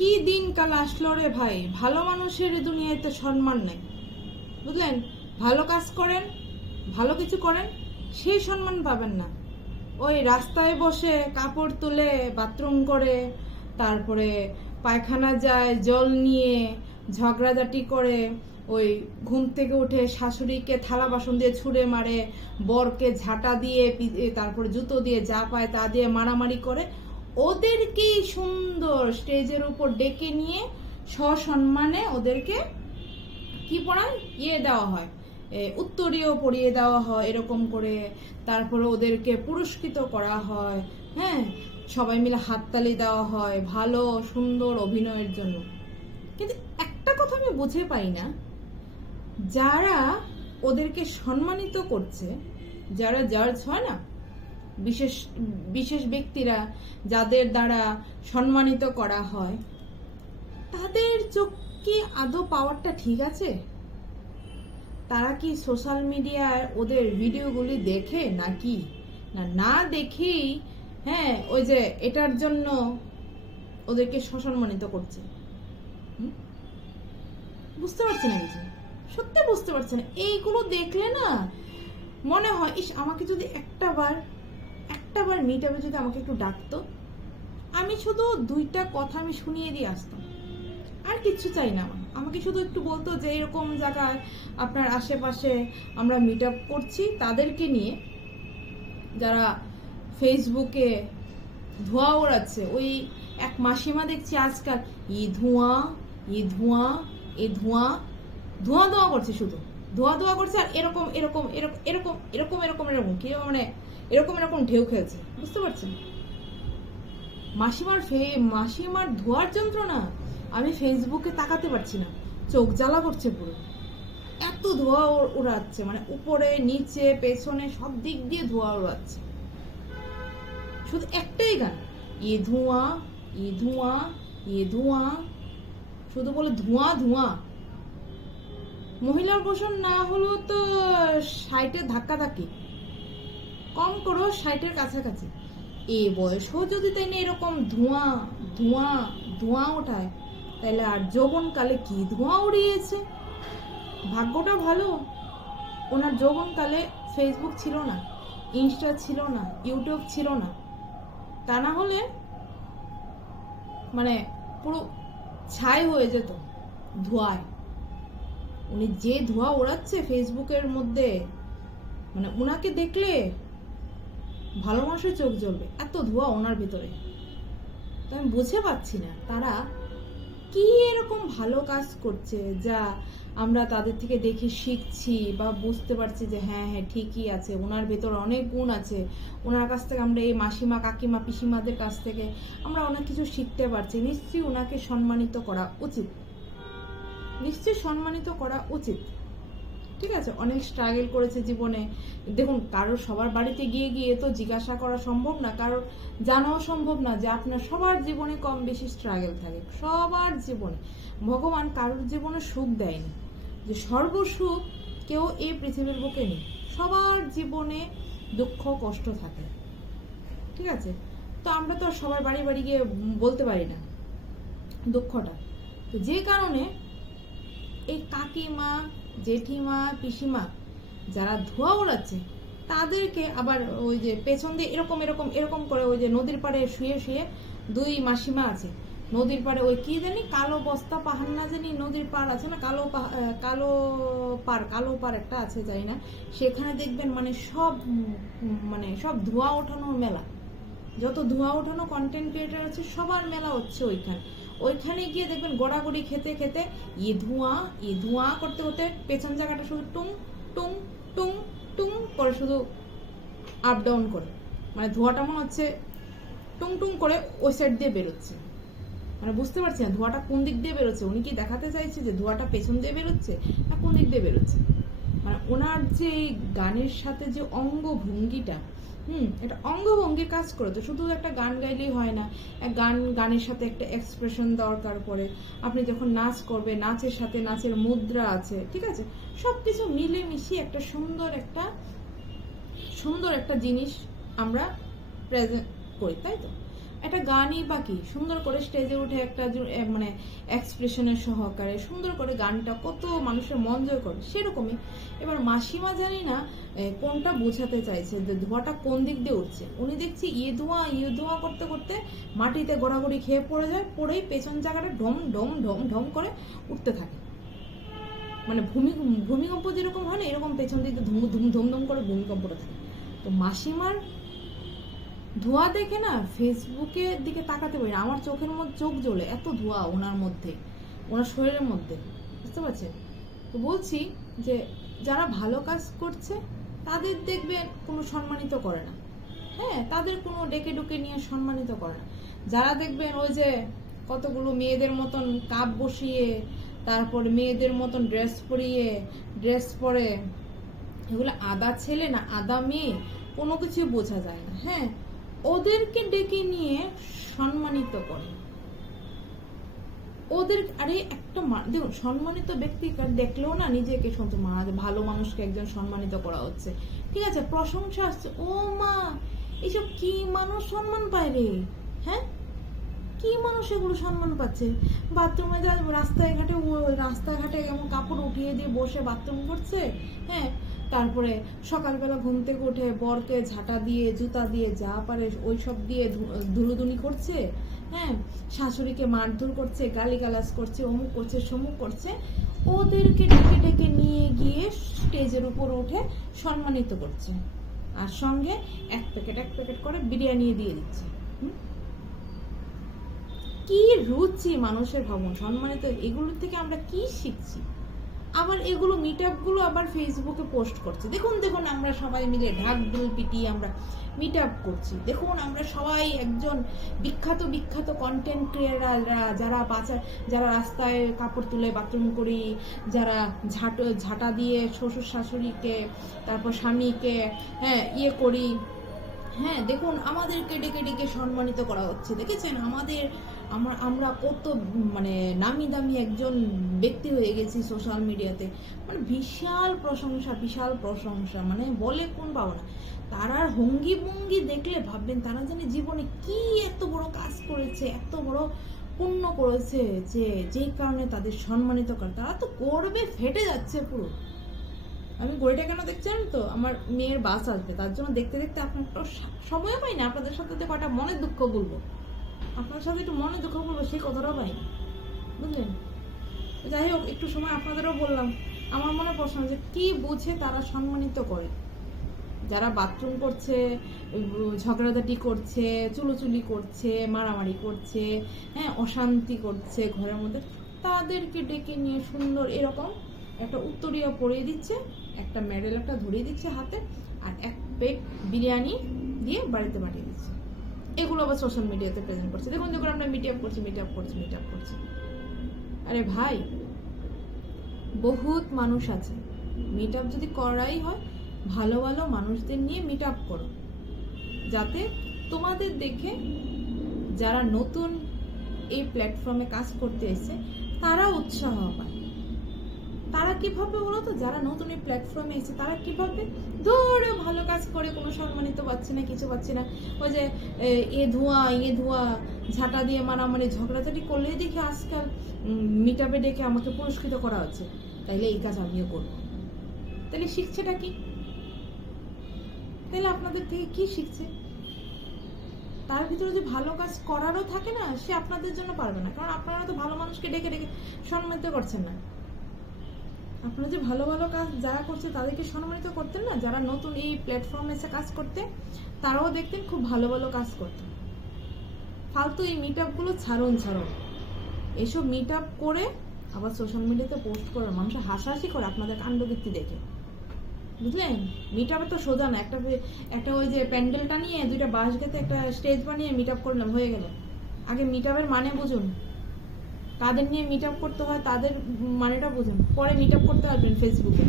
কি দিনকাল আসলো রে ভাই, ভালো মানুষের দুনিয়াতে সম্মান নেই, বুঝলেন? ভালো কাজ করেন, ভালো কিছু করেন, সেই সম্মান পাবেন না। ওই রাস্তায় বসে কাপড় তুলে বাথরুম করে, তারপরে পায়খানা যায় জল নিয়ে, ঝগড়াঝাটি করে, ওই ঘুম থেকে উঠে শাশুড়িকে থালা বাসন দিয়ে ছুঁড়ে মারে, বরকে ঝাঁটা দিয়ে তারপরে জুতো দিয়ে যা পায় তা দিয়ে মারামারি করে, ওদেরকেই সুন্দর স্টেজের উপর ডেকে নিয়ে সসম্মানে ওদেরকে কি পড়ায় দেওয়া হয়, উত্তরীয় পরিয়ে দেওয়া হয় এরকম করে। তারপরে ওদেরকে পুরস্কৃত করা হয়, হ্যাঁ, সবাই মিলে হাততালি দেওয়া হয় ভালো সুন্দর অভিনয়ের জন্য। কিন্তু একটা কথা আমি বুঝে পাই না, যারা ওদেরকে সম্মানিত করছে, যারা জাজ হয় না, বিশেষ বিশেষ ব্যক্তিরা যাদের দ্বারা সম্মানিত করা হয়, তাদের চোখ কি আদৌ পাওয়ারটা ঠিক আছে? তারা কি সোশ্যাল মিডিয়ায় ওদের ভিডিওগুলি দেখে নাকি না দেখেই, হ্যাঁ, ওই যে এটার জন্য ওদেরকে সম্মানিত করছে? বুঝতে পারছি না কিছু, সত্যি বুঝতে পারছি না। এইগুলো দেখলে না মনে হয়, ইস, আমাকে যদি একটা বার মিটাবে যদি আমাকে একটু ডাকতো, আমি শুধু দুইটা কথা আমি শুনিয়ে দিয়ে আসতাম, আর কিচ্ছু চাই না। আমাকে শুধু একটু বলতো যে এরকম জায়গায় আপনার আশেপাশে আমরা মিট আপ করছি, তাদেরকে নিয়ে যারা ফেসবুকে ধোঁয়া ওড়াচ্ছে। ওই এক মাসিমা দেখছি আজকাল ধোঁয়া ধোঁয়া ধোঁয়া ধোঁয়া ধোঁয়া করছে, শুধু ধোঁয়া ধোঁয়া করছে, আর এরকম এরকম এরকম এরকম এরকম এরকম এরকম কি মানে এরকম এরকম ঢেউ খেলছে, বুঝতে পারছেন? মাসিমার ধোয়ার যন্ত্রণা আমি ফেসবুকে তাকাতে পারছি না, চোখ জ্বালা করছে পুরো। এত ধোঁয়া উড়াচ্ছে, মানে উপরে নিচে পেছনে সব দিক দিয়ে ধোঁয়া উড়াচ্ছে। শুধু একটাই গান, ধোঁয়া ধোঁয়া ধোঁয়া, শুধু বলে ধোঁয়া ধোঁয়া। মহিলার পোষণ না হলেও তো 60-এর ধাক্কাধাক্কি, কম করো 60-এর কাছাকাছি। এই বয়সেও যদি তাই না এরকম ধোঁয়া ধোঁয়া ধোঁয়া ওঠায়, তাহলে আর যৌবনকালে কি ধোঁয়া উড়িয়েছে। ভাগ্যটা ভালো, ওনার যৌবনকালে ফেসবুক ছিল না, ইনস্টা ছিল না, ইউটিউব ছিল না। তা না হলে মানে পুরো ছাই হয়ে যেত ধোঁয়ায়। উনি যে ধোঁয়া ওড়াচ্ছে ফেসবুকের মধ্যে, মানে ওনাকে দেখলে ভালো মানুষের চোখ জ্বলবে, এত ধোঁয়া ওনার ভিতরে। তো আমি বুঝে পাচ্ছি না তারা কি এরকম ভালো কাজ করছে যা আমরা তাদের থেকে দেখে শিখছি বা বুঝতে পারছি যে হ্যাঁ হ্যাঁ ঠিকই আছে, ওনার ভেতর অনেক গুণ আছে। ওনার কাছ থেকে আমরা, এই মাসিমা কাকিমা পিসিমাদের কাছ থেকে আমরা অনেক কিছু শিখতে পারছি। নিশ্চয়ই ওনাকে সম্মানিত করা উচিত, নিশ্চয়ই সম্মানিত করা উচিত। ঠিক আছে, অনেক স্ট্রাগল করেছে জীবনে। দেখুন, কারোর সবার বাড়িতে গিয়ে গিয়ে তো জিজ্ঞাসা করা সম্ভব না, কারোর জানাও সম্ভব না যে আপনার সবার জীবনে কম বেশি স্ট্রাগল থাকে। সবার জীবনে ভগবান কারোর জীবনে সুখ দেয়নি, যে সর্বসুখ কেউ এই পৃথিবীর বুকে নেই। সবার জীবনে দুঃখ কষ্ট থাকে, ঠিক আছে? তো আমরা তো সবার বাড়ি বাড়ি গিয়ে বলতে পারি না দুঃখটা। তো যে কারণে এই কাকিমা জেঠিমা পিসিমা যারা ধোঁয়া ওড়াচ্ছে, তাদেরকে আবার ওই যে পেছন দিয়ে এরকম এরকম এরকম করে, ওই যে নদীর পাড়ে শুয়ে শুয়ে দুই মাসিমা আছে নদীর পাড়ে, ওই কি জানি কালো বস্তা পাহাড় না জানি নদীর পাড় আছে না, কালো পাড় একটা আছে জানি না, সেখানে দেখবেন মানে সব ধোঁয়া ওঠানোর মেলা। যত ধোঁয়া ওঠানো কন্টেন্ট ক্রিয়েটার আছে সবার মেলা হচ্ছে ওইখানে গিয়ে দেখবেন গড়াগড়ি খেতে খেতে ধোঁয়া করতে করতে পেছন জায়গাটা শুধু টুং টুং টুং টুং করে শুধু আপ ডাউন করে, মানে ধোঁয়াটা মনে হচ্ছে টুং টুং করে ওই সাইড দিয়ে বেরোচ্ছে। মানে বুঝতে পারছি না ধোঁয়াটা কোন দিক দিয়ে বেরোচ্ছে। উনি কি দেখাতে চাইছে যে ধোঁয়াটা পেছন দিয়ে বেরোচ্ছে না কোন দিক দিয়ে বেরোচ্ছে? মানে ওনার যে গানের সাথে যে অঙ্গভঙ্গিটা, এটা অঙ্গভঙ্গির কাজ করে। তো শুধু একটা গান গাইলেই হয় না, গানের সাথে একটা এক্সপ্রেশন দরকার পড়ে। আপনি যখন নাচ করবে, নাচের সাথে নাচের মুদ্রা আছে, ঠিক আছে, সবকিছু মিলে মিশিয়ে একটা সুন্দর একটা জিনিস আমরা প্রেজেন্ট করি, তাই তো? একটা গানই বাকি সুন্দর করে স্টেজে উঠে একটা মানে এক্সপ্রেশনের সহকারে সুন্দর করে গানটা কত মানুষের মন জয় করে সেরকমই। এবার মাসিমা জানি না কোনটা বোঝাতে চাইছে যে ধোঁয়াটা কোন দিক দিয়ে উঠছে। উনি দেখছি ইয়ে ধোঁয়া করতে করতে মাটিতে গড়াগড়ি খেয়ে পড়ে যায়, পড়েই পেছন জায়গাটা ঢম ঢম ঢম ঢম করে উঠতে থাকে। মানে ভূমিকম্প যেরকম হয় না, এরকম পেছন দিকে ধুম ধুম ধুম ধুম করে ভূমিকম্পটা থাকে। তো মাসিমার ধোঁয়া দেখে না ফেসবুকের দিকে তাকাতে পারি না, আমার চোখের মধ্যে চোখ জ্বলে, এত ধোঁয়া ওনার মধ্যে, ওনার শরীরের মধ্যে, বুঝতে পারছেন? তো বলছি যে যারা ভালো কাজ করছে তাদের দেখবেন কোনো সম্মানিত করে না, হ্যাঁ, তাদের কোনো ডেকে ডুকে নিয়ে সম্মানিত করে না। যারা দেখবেন ওই যে কতগুলো মেয়েদের মতন কাপ বসিয়ে, তারপর মেয়েদের মতন ড্রেস পরে, এগুলো আদা ছেলে না আদা মেয়ে কোনো কিছু বোঝা যায় না, হ্যাঁ, ওদেরকে ডেকে নিয়ে সম্মানিত করে ওদের। আরে একটা দেখুন, সম্মানিত ব্যক্তি দেখলেও না নিজেকে ভালো মানুষকে একজন সম্মানিত করা হচ্ছে, ঠিক আছে, প্রশংসা আসছে, ও মা এইসব কি মানুষ সম্মান পায় রে, হ্যাঁ, কি মানুষ এগুলো সম্মান পাচ্ছে? বাথরুমে যা রাস্তাঘাটে এমন কাপড় উঠিয়ে দিয়ে বসে বাথরুম করছে, হ্যাঁ, তারপরে সকালবেলা ঘুম থেকে উঠে বরকে ঝাঁটা দিয়ে জুতা দিয়ে যা পারে ওইসব দিয়ে ধুলোধুলি করছে, হ্যাঁ, শাশুড়িকে মারধর করছে, গালিগালাজ করছে, অমুক করছে সমুক করছে, ওদেরকে ডেকে ডেকে নিয়ে গিয়ে স্টেজের উপর উঠে সম্মানিত করছে, আর সঙ্গে এক প্যাকেট করে বিরিয়ানি দিয়ে দিচ্ছে। কি রুচি মানুষের ভাবুন, সম্মানিত এগুলোর থেকে আমরা কি শিখছি? আবার এগুলো মিট আপ গুলো আবার ফেসবুকে পোস্ট করছে, দেখুন আমরা সবাই মিলে ঢাক ঢোল পিটিয়ে আমরা মিট আপ করছি, দেখুন আমরা সবাই একজন বিখ্যাত কন্টেন্ট ক্রিয়েটাররা, যারা রাস্তায় কাপড় তুলে বাথরুম করি, যারা ঝাঁটা দিয়ে শ্বশুর শাশুড়িকে তারপর স্বামীকে, হ্যাঁ, ইয়ে করি, হ্যাঁ, দেখুন আমাদেরকে ডেকে ডেকে সম্মানিত করা হচ্ছে, দেখেছেন আমরা কত মানে নামি দামি একজন ব্যক্তি হয়ে গেছি সোশ্যাল মিডিয়াতে, মানে বিশাল প্রশংসা, মানে বলে কোন পাবো না। তারার ভঙ্গি ভঙ্গি দেখলে ভাববেন তারা জানে জীবনে কি এত বড় কাজ করেছে, এত বড় পুণ্য করেছে, যেই কারণে তাদের সম্মানিত করে, তারা তো করবে ফেটে যাচ্ছে পুরো। আমি ঘড়িটা কেন দেখছেন তো, আমার মেয়ের বাস আসবে, তার জন্য দেখতে দেখতে আপনার একটু সময় পাই না আপনাদের সাথে কটা মনের দুঃখ বলবো, আপনার সাথে একটু মনে দুঃখ বলবো, সেই কথাটাও পাই না, বুঝলেন? যাই হোক, একটু সময় আপনাদেরও বললাম, আমার মনে প্রশ্ন যে কি বুঝে তারা সম্মানিত করে? যারা বাথরুম করছে, ঝগড়াঝাটি করছে, চুলোচুলি করছে, মারামারি করছে, হ্যাঁ, অশান্তি করছে ঘরের মধ্যে, তাদেরকে ডেকে নিয়ে সুন্দর এরকম একটা উত্তরীয় পরিয়ে দিচ্ছে, একটা মেডেল একটা ধরিয়ে দিচ্ছে হাতে, আর এক প্লেট বিরিয়ানি দিয়ে বাড়িতে পাঠিয়ে দিচ্ছে। এগুলো আবার সোশ্যাল মিডিয়াতে প্রেজেন্ট করছে, দেখুন আমরা মিট আপ করছি। আরে ভাই, বহুত মানুষ আছে, মিট আপ যদি করাই হয় ভালো মানুষদের নিয়ে মিট আপ করো, যাতে তোমাদের দেখে যারা নতুন এই প্ল্যাটফর্মে কাজ করতে এসে তারা উৎসাহ পায়। তারা কিভাবে বলো তো, যারা নতুন এই প্ল্যাটফর্মে এসে তারা কিভাবে ধরে ভালো কাজ করে কোনো সম্মানিত পাচ্ছে না, কিছু পাচ্ছে না, ওই যে এ ধোঁয়া ঝাঁটা দিয়ে মারামারি ঝগড়াঝাটি করলেই দেখি আজকাল মিট আপে ডেকে আমাকে পুরস্কৃত করা হচ্ছে, তাইলে এই কাজ আমিও করবো। তাহলে শিখছেটা কি? তাহলে আপনাদের থেকে কি শিখছে? তার ভিতরে যে ভালো কাজ করারও থাকে না, সে আপনাদের জন্য পারবে না, কারণ আপনারা তো ভালো মানুষকে ডেকে ডেকে সম্মানিত করছেন না। আপনারা যে ভালো কাজ যারা করছে তাদেরকে সম্মানিত করতেন না, যারা নতুন এই প্ল্যাটফর্মে এসে কাজ করতে, তারাও দেখতেন খুব ভালো কাজ করতেন। ফালতু এই মিট আপ গুলো ছাড়ুন, এসব মিট আপ করে আবার সোশ্যাল মিডিয়াতে পোস্ট করে মানুষ হাসাহাসি করে আপনাদের কাণ্ডকীর্তি দেখে, বুঝলেন? মিট আপে তো সোজা না, একটা ওই যে প্যান্ডেলটা নিয়ে দুইটা বাঁশ গেতে একটা স্টেজ বানিয়ে মিট আপ করলাম, হয়ে গেল। আগে মিট আপের মানে বুঝুন, কাদের নিয়ে মিট আপ করতে হয় তাদের মানেটা বুঝুন, পরে মিট আপ করতে পারবেন ফেসবুকে।